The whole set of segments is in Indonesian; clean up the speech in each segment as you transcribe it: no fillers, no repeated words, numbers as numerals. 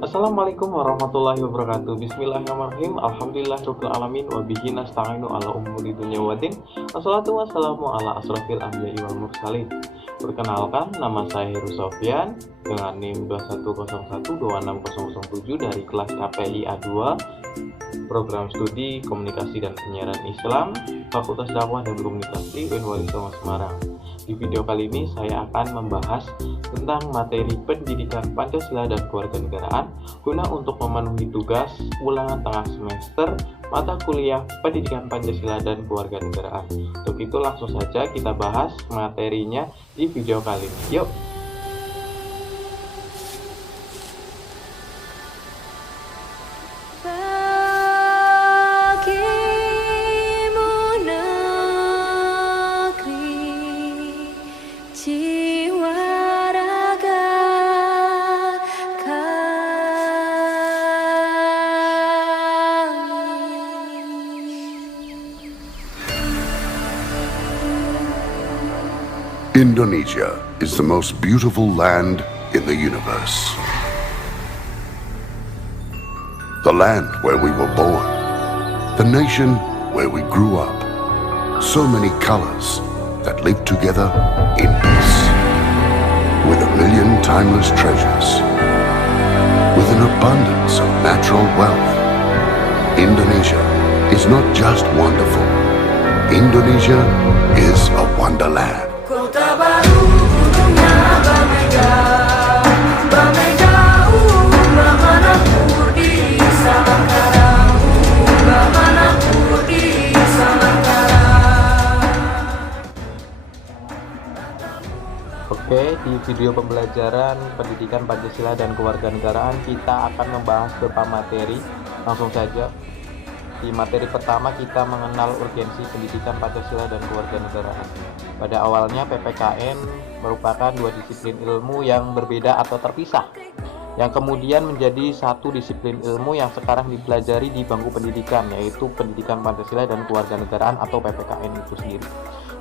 Assalamualaikum warahmatullahi wabarakatuh. Bismillahirrahmanirrahim. Alhamdulillahirabbil alamin wa bihi nasta'inu ala umuri dunya waddin. Wassalatu wassalamu ala asrofil anbiya'i wal mursalin. Perkenalkan, nama saya Heru Sofyan dengan NIM 21012607 dari kelas KPI A2, Program Studi Komunikasi dan Penyiaran Islam, Fakultas Dakwah dan Komunikasi UIN Wali Songo Semarang. Di video kali ini saya akan membahas tentang materi pendidikan Pancasila dan Kewarganegaraan guna untuk memenuhi tugas ulangan tengah semester mata kuliah Pendidikan Pancasila dan Kewarganegaraan. Untuk itu langsung saja kita bahas materinya di video kali ini. Yuk! Indonesia is the most beautiful land in the universe. The land where we were born, the nation where we grew up. So many colors that live together in peace. With a million timeless treasures, with an abundance of natural wealth. Indonesia is not just wonderful. Indonesia is a wonderland. Kota baru gunungnya Bamega, Bamega unggah manapur di Salangkarang, unggah manapur di Salangkarang. Oke, di video pembelajaran Pendidikan Pancasila dan Kewarganegaraan kita akan membahas beberapa materi. Langsung saja. Di materi pertama kita mengenal urgensi pendidikan Pancasila dan Kewarganegaraan. Pada awalnya PPKN merupakan dua disiplin ilmu yang berbeda atau terpisah, yang kemudian menjadi satu disiplin ilmu yang sekarang dipelajari di bangku pendidikan, yaitu Pendidikan Pancasila dan Kewarganegaraan atau PPKN itu sendiri.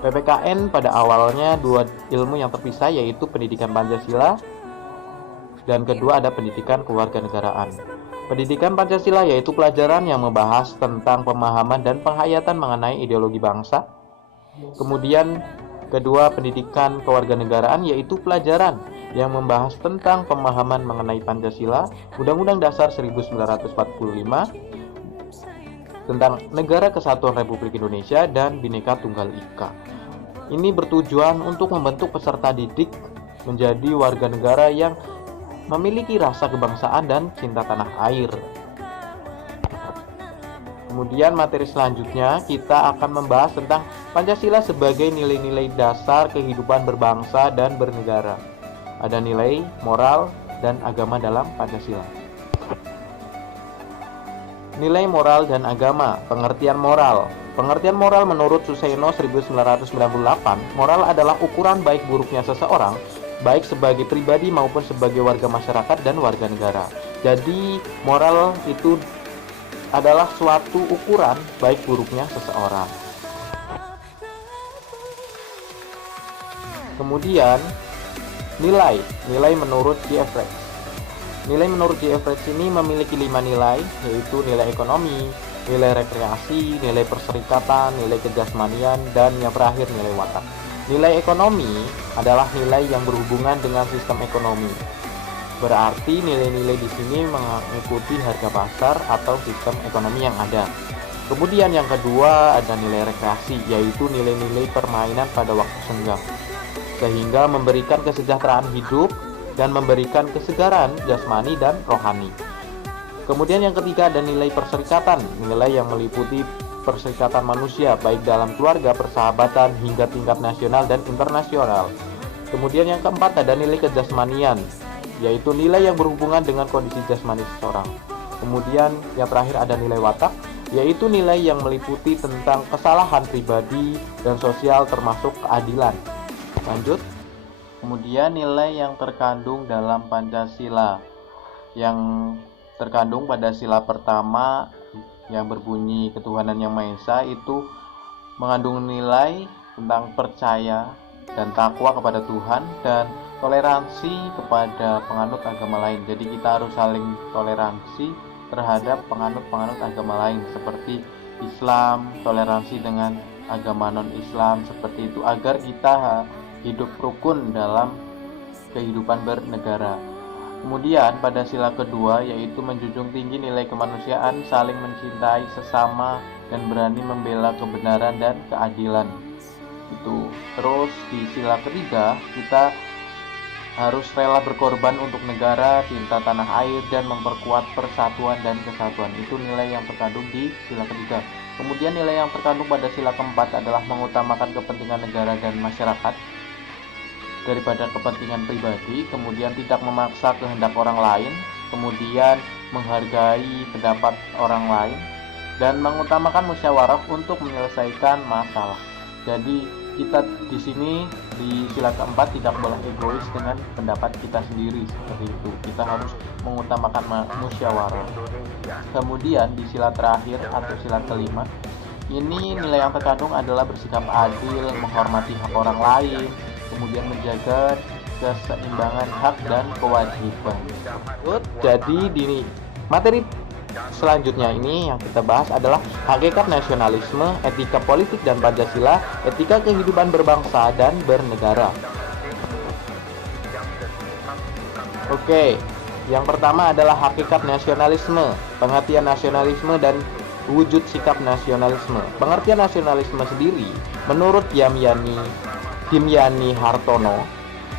PPKN pada awalnya dua ilmu yang terpisah, yaitu Pendidikan Pancasila dan kedua ada Pendidikan Kewarganegaraan. Pendidikan Pancasila yaitu pelajaran yang membahas tentang pemahaman dan penghayatan mengenai ideologi bangsa. Kemudian kedua, Pendidikan Kewarganegaraan yaitu pelajaran yang membahas tentang pemahaman mengenai Pancasila, Undang-Undang Dasar 1945, tentang Negara Kesatuan Republik Indonesia dan Bhinneka Tunggal Ika. Ini bertujuan untuk membentuk peserta didik menjadi warga negara yang memiliki rasa kebangsaan dan cinta tanah air. Kemudian materi selanjutnya kita akan membahas tentang Pancasila sebagai nilai-nilai dasar kehidupan berbangsa dan bernegara. Ada nilai, moral, dan agama dalam Pancasila. Nilai moral dan agama. Pengertian moral. Pengertian moral menurut Suseno 1998, moral adalah ukuran baik buruknya seseorang, baik sebagai pribadi maupun sebagai warga masyarakat dan warga negara. Jadi moral itu adalah suatu ukuran baik buruknya seseorang. Kemudian nilai menurut Jeffreys. Nilai menurut Jeffreys ini memiliki 5 nilai, yaitu nilai ekonomi, nilai rekreasi, nilai perserikatan, nilai kejasmanian, dan yang terakhir nilai watak. Nilai ekonomi adalah nilai yang berhubungan dengan sistem ekonomi. Berarti nilai-nilai di sini mengikuti harga pasar atau sistem ekonomi yang ada. Kemudian yang kedua ada nilai rekreasi, yaitu nilai-nilai permainan pada waktu senggang, sehingga memberikan kesejahteraan hidup dan memberikan kesegaran jasmani dan rohani. Kemudian yang ketiga ada nilai perserikatan, nilai yang meliputi perserikatan manusia baik dalam keluarga, persahabatan, hingga tingkat nasional dan internasional. Kemudian yang keempat ada nilai kejasmanian, yaitu nilai yang berhubungan dengan kondisi jasmani seseorang. Kemudian yang terakhir ada nilai watak, yaitu nilai yang meliputi tentang kesalahan pribadi dan sosial termasuk keadilan. Lanjut. Kemudian nilai yang terkandung dalam Pancasila, yang terkandung pada sila pertama yang berbunyi ketuhanan yang Maha Esa itu mengandung nilai tentang percaya dan takwa kepada Tuhan dan toleransi kepada penganut agama lain. Jadi kita harus saling toleransi terhadap penganut-penganut agama lain seperti Islam, toleransi dengan agama non-Islam seperti itu agar kita hidup rukun dalam kehidupan bernegara. Kemudian pada sila kedua yaitu menjunjung tinggi nilai kemanusiaan, saling mencintai sesama dan berani membela kebenaran dan keadilan. Itu. Terus di sila ketiga kita harus rela berkorban untuk negara, cinta tanah air, dan memperkuat persatuan dan kesatuan. Itu nilai yang terkandung di sila ketiga. Kemudian nilai yang terkandung pada sila keempat adalah mengutamakan kepentingan negara dan masyarakat daripada kepentingan pribadi, kemudian tidak memaksa kehendak orang lain, kemudian menghargai pendapat orang lain, dan mengutamakan musyawarah untuk menyelesaikan masalah. Jadi kita di sini di sila keempat tidak boleh egois dengan pendapat kita sendiri seperti itu. Kita harus mengutamakan musyawarah. Kemudian di sila terakhir atau sila kelima, ini nilai yang terkandung adalah bersikap adil, menghormati hak orang lain, kemudian menjaga keseimbangan hak dan kewajiban. Jadi di materi selanjutnya ini yang kita bahas adalah hakikat nasionalisme, etika politik dan Pancasila, etika kehidupan berbangsa dan bernegara. Oke, yang pertama adalah hakikat nasionalisme, pengertian nasionalisme dan wujud sikap nasionalisme. Pengertian nasionalisme sendiri menurut Dimyani Hartono,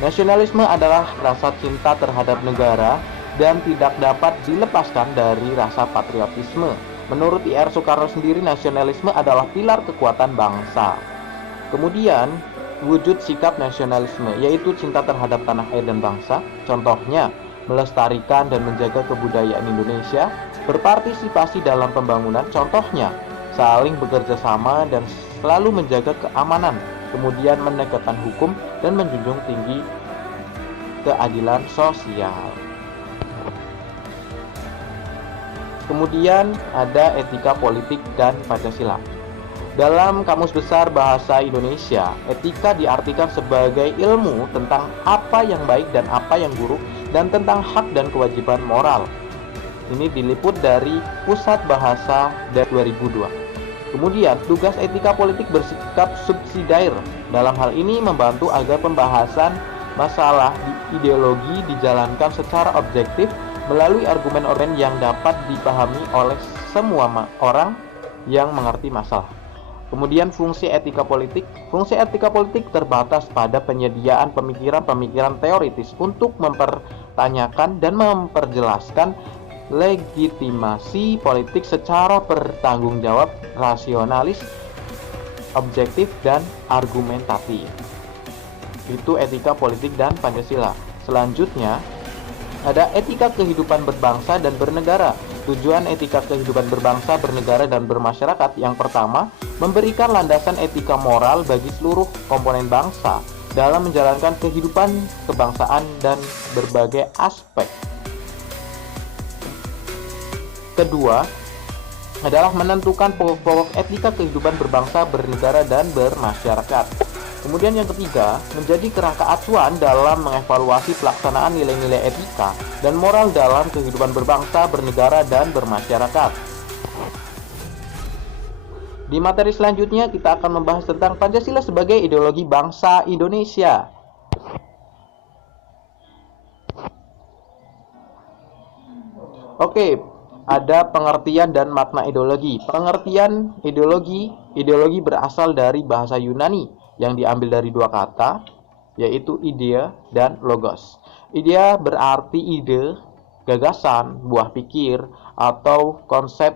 nasionalisme adalah rasa cinta terhadap negara dan tidak dapat dilepaskan dari rasa patriotisme. Menurut I.R. Soekarno sendiri, nasionalisme adalah pilar kekuatan bangsa. Kemudian, wujud sikap nasionalisme yaitu cinta terhadap tanah air dan bangsa. Contohnya, melestarikan dan menjaga kebudayaan Indonesia, berpartisipasi dalam pembangunan. Contohnya, saling bekerja sama dan selalu menjaga keamanan. Kemudian, menegakkan hukum dan menjunjung tinggi keadilan sosial. Kemudian ada etika politik dan Pancasila. Dalam Kamus Besar Bahasa Indonesia, etika diartikan sebagai ilmu tentang apa yang baik dan apa yang buruk dan tentang hak dan kewajiban moral. Ini diliput dari Pusat Bahasa dari 2002. Kemudian, tugas etika politik bersikap subsidiar. Dalam hal ini membantu agar pembahasan masalah ideologi dijalankan secara objektif melalui argumen-argumen yang dapat dipahami oleh semua orang yang mengerti masalah. Kemudian fungsi etika politik. Fungsi etika politik terbatas pada penyediaan pemikiran-pemikiran teoritis untuk mempertanyakan dan memperjelaskan legitimasi politik secara bertanggung jawab, rasionalis, objektif, dan argumentatif. Itu etika politik dan Pancasila. Selanjutnya ada etika kehidupan berbangsa dan bernegara. Tujuan etika kehidupan berbangsa, bernegara, dan bermasyarakat yang pertama, memberikan landasan etika moral bagi seluruh komponen bangsa dalam menjalankan kehidupan kebangsaan dan berbagai aspek. Kedua, adalah menentukan pokok-pokok etika kehidupan berbangsa, bernegara, dan bermasyarakat. Kemudian yang ketiga, menjadi kerangka acuan dalam mengevaluasi pelaksanaan nilai-nilai etika dan moral dalam kehidupan berbangsa, bernegara, dan bermasyarakat. Di materi selanjutnya kita akan membahas tentang Pancasila sebagai ideologi bangsa Indonesia. Oke, ada pengertian dan makna ideologi. Pengertian ideologi berasal dari bahasa Yunani yang diambil dari dua kata, yaitu idea dan logos. Idea berarti ide, gagasan, buah pikir, atau konsep,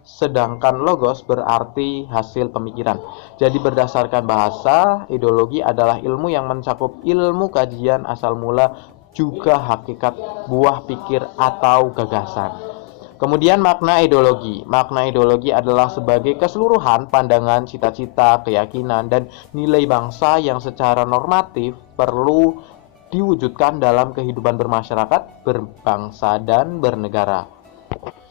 sedangkan logos berarti hasil pemikiran. Jadi berdasarkan bahasa, ideologi adalah ilmu yang mencakup ilmu kajian asal mula juga hakikat buah pikir atau gagasan. Kemudian makna ideologi. Makna ideologi adalah sebagai keseluruhan pandangan, cita-cita, keyakinan, dan nilai bangsa yang secara normatif perlu diwujudkan dalam kehidupan bermasyarakat, berbangsa, dan bernegara.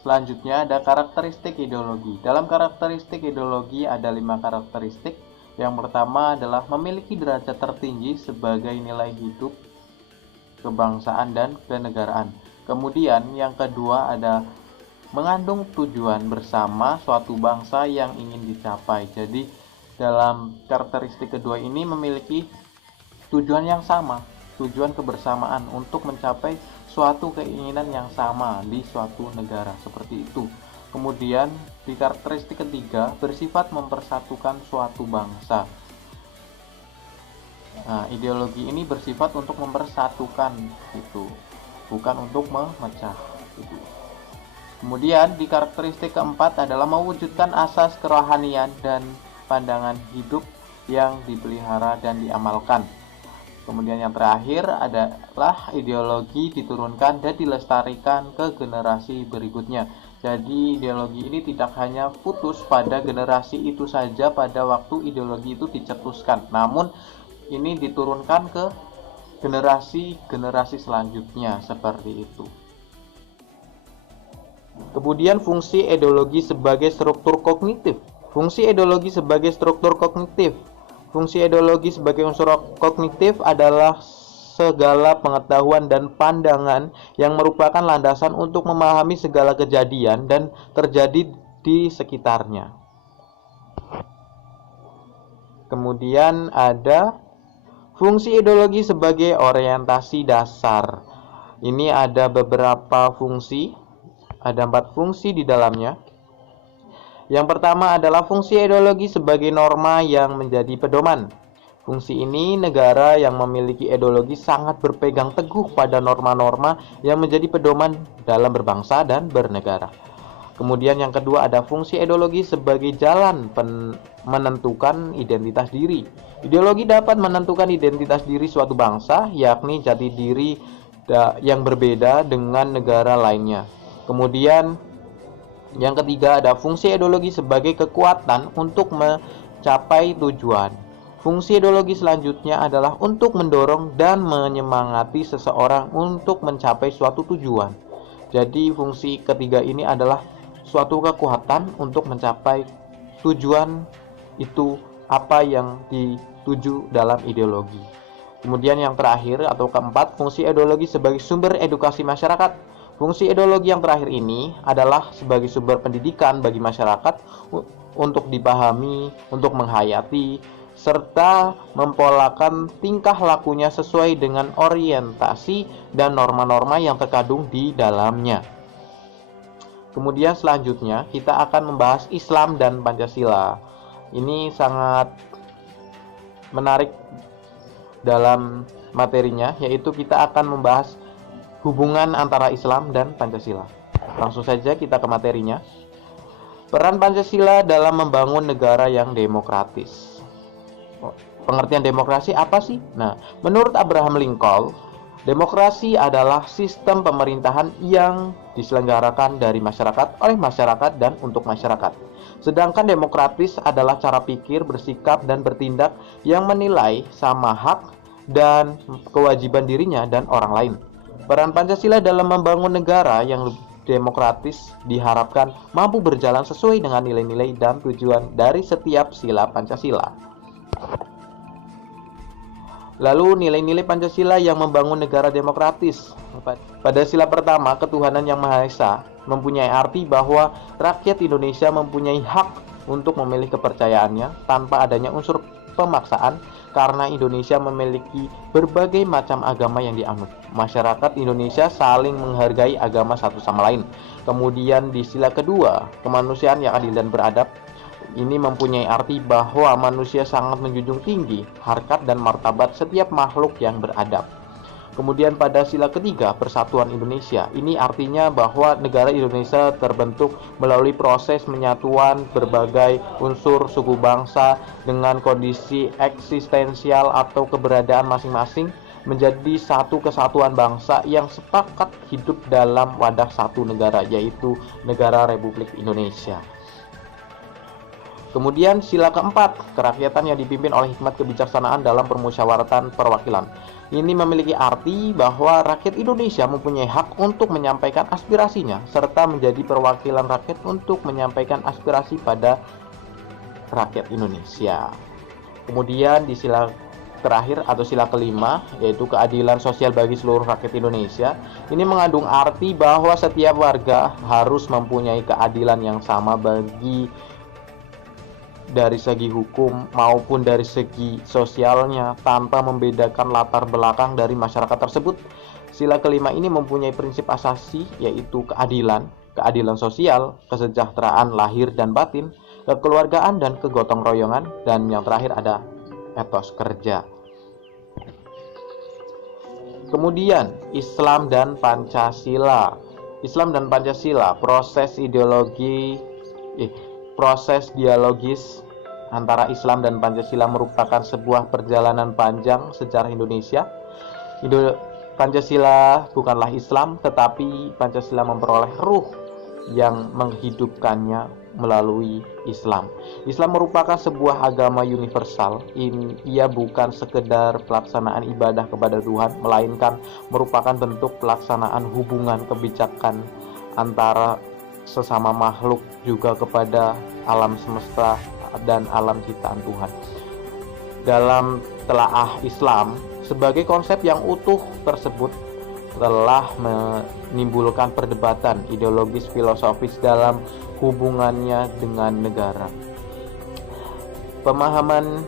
Selanjutnya ada karakteristik ideologi. Dalam karakteristik ideologi ada 5 karakteristik. Yang pertama adalah memiliki derajat tertinggi sebagai nilai hidup kebangsaan dan kenegaraan. Kemudian yang kedua ada mengandung tujuan bersama suatu bangsa yang ingin dicapai. Jadi dalam karakteristik kedua ini memiliki tujuan yang sama, tujuan kebersamaan untuk mencapai suatu keinginan yang sama di suatu negara, seperti itu. Kemudian di karakteristik ketiga bersifat mempersatukan suatu bangsa. Nah, ideologi ini bersifat untuk mempersatukan itu, bukan untuk memecah itu. Kemudian di karakteristik keempat adalah mewujudkan asas kerohanian dan pandangan hidup yang dipelihara dan diamalkan. Kemudian yang terakhir adalah ideologi diturunkan dan dilestarikan ke generasi berikutnya. Jadi ideologi ini tidak hanya putus pada generasi itu saja pada waktu ideologi itu dicetuskan, namun ini diturunkan ke generasi selanjutnya, seperti itu. Kemudian fungsi ideologi sebagai struktur kognitif. Fungsi ideologi sebagai struktur kognitif. Fungsi ideologi sebagai unsur kognitif adalah segala pengetahuan dan pandangan yang merupakan landasan untuk memahami segala kejadian dan terjadi di sekitarnya. Kemudian ada fungsi ideologi sebagai orientasi dasar. Ini ada beberapa fungsi, ada 4 fungsi di dalamnya. Yang pertama adalah fungsi ideologi sebagai norma yang menjadi pedoman. Fungsi ini negara yang memiliki ideologi sangat berpegang teguh pada norma-norma yang menjadi pedoman dalam berbangsa dan bernegara. Kemudian yang kedua ada fungsi ideologi sebagai jalan menentukan identitas diri. Ideologi dapat menentukan identitas diri suatu bangsa, yakni jati diri yang berbeda dengan negara lainnya. Kemudian yang ketiga ada fungsi ideologi sebagai kekuatan untuk mencapai tujuan. Fungsi ideologi selanjutnya adalah untuk mendorong dan menyemangati seseorang untuk mencapai suatu tujuan. Jadi fungsi ketiga ini adalah suatu kekuatan untuk mencapai tujuan itu, apa yang dituju dalam ideologi. Kemudian yang terakhir atau keempat, fungsi ideologi sebagai sumber edukasi masyarakat. Fungsi ideologi yang terakhir ini adalah sebagai sumber pendidikan bagi masyarakat untuk dipahami, untuk menghayati, serta mempolakan tingkah lakunya sesuai dengan orientasi dan norma-norma yang terkandung di dalamnya. Kemudian selanjutnya kita akan membahas Islam dan Pancasila. Ini sangat menarik dalam materinya, yaitu kita akan membahas hubungan antara Islam dan Pancasila. Langsung saja kita ke materinya. Peran Pancasila dalam membangun negara yang demokratis. Pengertian demokrasi apa sih? Nah, menurut Abraham Lincoln, demokrasi adalah sistem pemerintahan yang diselenggarakan dari masyarakat, oleh masyarakat, dan untuk masyarakat. Sedangkan demokratis adalah cara pikir, bersikap, dan bertindak yang menilai sama hak dan kewajiban dirinya dan orang lain. Peran Pancasila dalam membangun negara yang demokratis diharapkan mampu berjalan sesuai dengan nilai-nilai dan tujuan dari setiap sila Pancasila. Lalu nilai-nilai Pancasila yang membangun negara demokratis. Pada sila pertama, ketuhanan yang Maha Esa mempunyai arti bahwa rakyat Indonesia mempunyai hak untuk memilih kepercayaannya tanpa adanya unsur pemaksaan, karena Indonesia memiliki berbagai macam agama yang dianut. Masyarakat Indonesia saling menghargai agama satu sama lain. Kemudian di sila kedua, kemanusiaan yang adil dan beradab. Ini mempunyai arti bahwa manusia sangat menjunjung tinggi harkat dan martabat setiap makhluk yang beradab. Kemudian pada sila ketiga, persatuan Indonesia. Ini artinya bahwa negara Indonesia terbentuk melalui proses menyatuan berbagai unsur suku bangsa dengan kondisi eksistensial atau keberadaan masing-masing menjadi satu kesatuan bangsa yang sepakat hidup dalam wadah satu negara, yaitu Negara Republik Indonesia. Kemudian sila keempat, kerakyatan yang dipimpin oleh hikmat kebijaksanaan dalam permusyawaratan perwakilan. Ini memiliki arti bahwa rakyat Indonesia mempunyai hak untuk menyampaikan aspirasinya, serta menjadi perwakilan rakyat untuk menyampaikan aspirasi pada rakyat Indonesia. Kemudian di sila terakhir atau sila kelima, yaitu keadilan sosial bagi seluruh rakyat Indonesia. Ini mengandung arti bahwa setiap warga harus mempunyai keadilan yang sama dari segi hukum maupun dari segi sosialnya, tanpa membedakan latar belakang dari masyarakat tersebut. Sila kelima ini mempunyai prinsip asasi, yaitu keadilan sosial, kesejahteraan lahir dan batin, kekeluargaan dan kegotong royongan, dan yang terakhir ada etos kerja. Kemudian Islam dan Pancasila. Islam dan Pancasila, proses dialogis antara Islam dan Pancasila merupakan sebuah perjalanan panjang sejarah Indonesia. Pancasila bukanlah Islam, tetapi Pancasila memperoleh ruh yang menghidupkannya melalui Islam. Islam merupakan sebuah agama universal. Ia bukan sekedar pelaksanaan ibadah kepada Tuhan, melainkan merupakan bentuk pelaksanaan hubungan kebijakan antara sesama makhluk, juga kepada alam semesta dan alam ciptaan Tuhan. Dalam telaah Islam sebagai konsep yang utuh tersebut telah menimbulkan perdebatan ideologis filosofis dalam hubungannya dengan negara. Pemahaman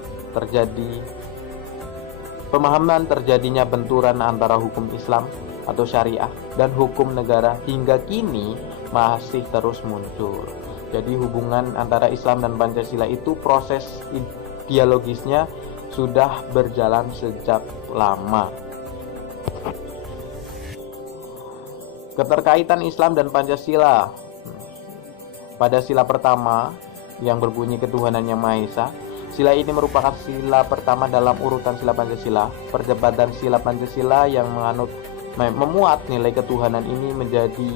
terjadinya benturan antara hukum Islam atau syariah dan hukum negara hingga kini masih terus muncul. Jadi hubungan antara Islam dan Pancasila itu proses dialogisnya sudah berjalan sejak lama. Keterkaitan Islam dan Pancasila. Pada sila pertama yang berbunyi ketuhanan yang Maha Esa, sila ini merupakan sila pertama dalam urutan sila Pancasila. Perdebatan sila Pancasila yang memuat nilai ketuhanan ini menjadi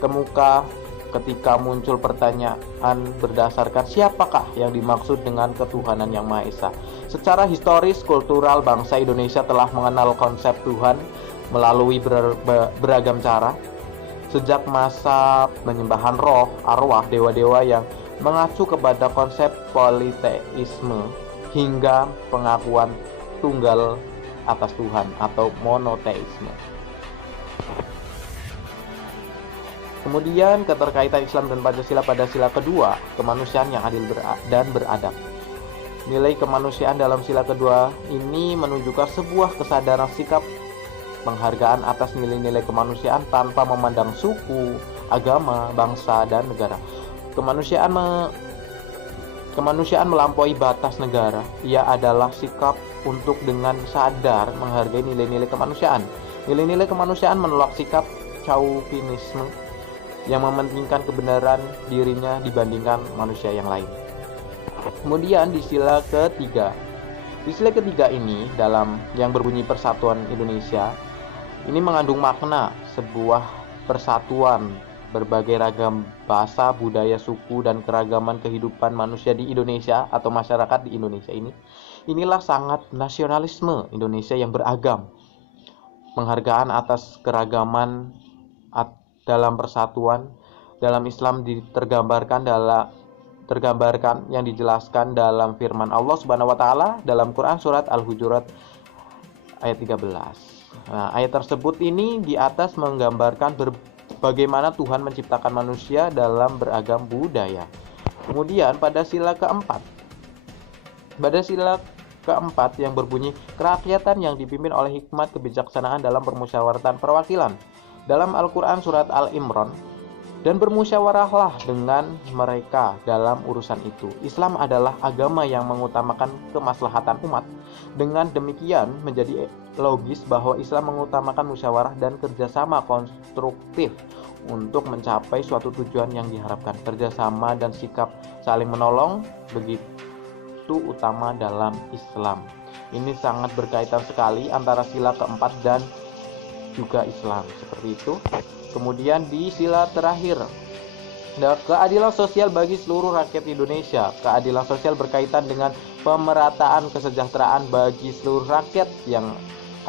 kemuka ketika muncul pertanyaan berdasarkan siapakah yang dimaksud dengan ketuhanan yang Maha Esa. Secara historis, kultural, bangsa Indonesia telah mengenal konsep Tuhan melalui beragam cara. Sejak masa penyembahan roh, arwah, dewa-dewa yang mengacu kepada konsep politeisme hingga pengakuan tunggal atas Tuhan atau monoteisme. Kemudian keterkaitan Islam dan Pancasila pada sila kedua, kemanusiaan yang adil dan beradab. Nilai kemanusiaan dalam sila kedua ini menunjukkan sebuah kesadaran sikap penghargaan atas nilai-nilai kemanusiaan tanpa memandang suku, agama, bangsa, dan negara. Kemanusiaan melampaui batas negara. Ia adalah sikap untuk dengan sadar menghargai nilai-nilai kemanusiaan. Nilai-nilai kemanusiaan menolak sikap chauvinisme yang mementingkan kebenaran dirinya dibandingkan manusia yang lain. Kemudian di sila ketiga. Di sila ketiga ini dalam yang berbunyi Persatuan Indonesia, ini mengandung makna sebuah persatuan berbagai ragam bahasa, budaya, suku, dan keragaman kehidupan manusia di Indonesia atau masyarakat di Indonesia ini. Inilah sangat nasionalisme Indonesia yang beragam. Penghargaan atas keragaman dalam persatuan dalam Islam tergambarkan yang dijelaskan dalam firman Allah Subhanahu wa taala dalam Quran surat Al-Hujurat ayat 13. Nah, ayat tersebut ini di atas menggambarkan bagaimana Tuhan menciptakan manusia dalam beragam budaya. Kemudian pada sila keempat yang berbunyi kerakyatan yang dipimpin oleh hikmat kebijaksanaan dalam permusyawaratan perwakilan. Dalam Al-Quran surat Al-Imran, dan bermusyawarahlah dengan mereka dalam urusan itu. Islam adalah agama yang mengutamakan kemaslahatan umat. Dengan demikian menjadi logis bahwa Islam mengutamakan musyawarah dan kerjasama konstruktif untuk mencapai suatu tujuan yang diharapkan. Kerjasama dan sikap saling menolong begitu utama dalam Islam. Ini sangat berkaitan sekali antara sila keempat dan juga Islam, seperti itu. Kemudian di sila terakhir, keadilan sosial bagi seluruh rakyat Indonesia. Keadilan sosial berkaitan dengan pemerataan kesejahteraan bagi seluruh rakyat yang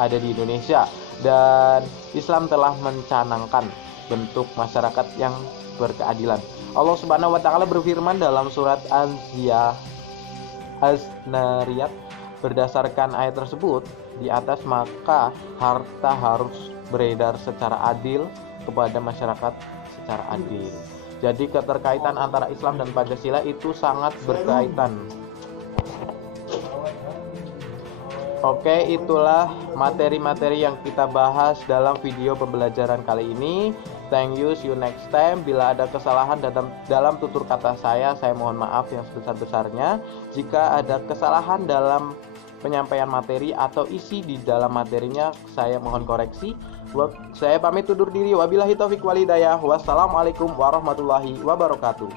ada di Indonesia, dan Islam telah mencanangkan bentuk masyarakat yang berkeadilan. Allah Subhanahu wa taala berfirman dalam surat Az-Zariyat Berdasarkan ayat tersebut di atas, maka harta harus beredar secara adil kepada masyarakat secara adil. Jadi keterkaitan antara Islam dan Pancasila itu sangat berkaitan. Oke, itulah materi-materi yang kita bahas dalam video pembelajaran kali ini. Thank you, see you next time. Bila ada kesalahan dalam tutur kata saya mohon maaf yang sebesar-besarnya. Jika ada kesalahan dalam penyampaian materi atau isi di dalam materinya, saya mohon koreksi. Saya pamit undur diri. Wabillahi taufiq wal hidayah. Wassalamualaikum warahmatullahi wabarakatuh.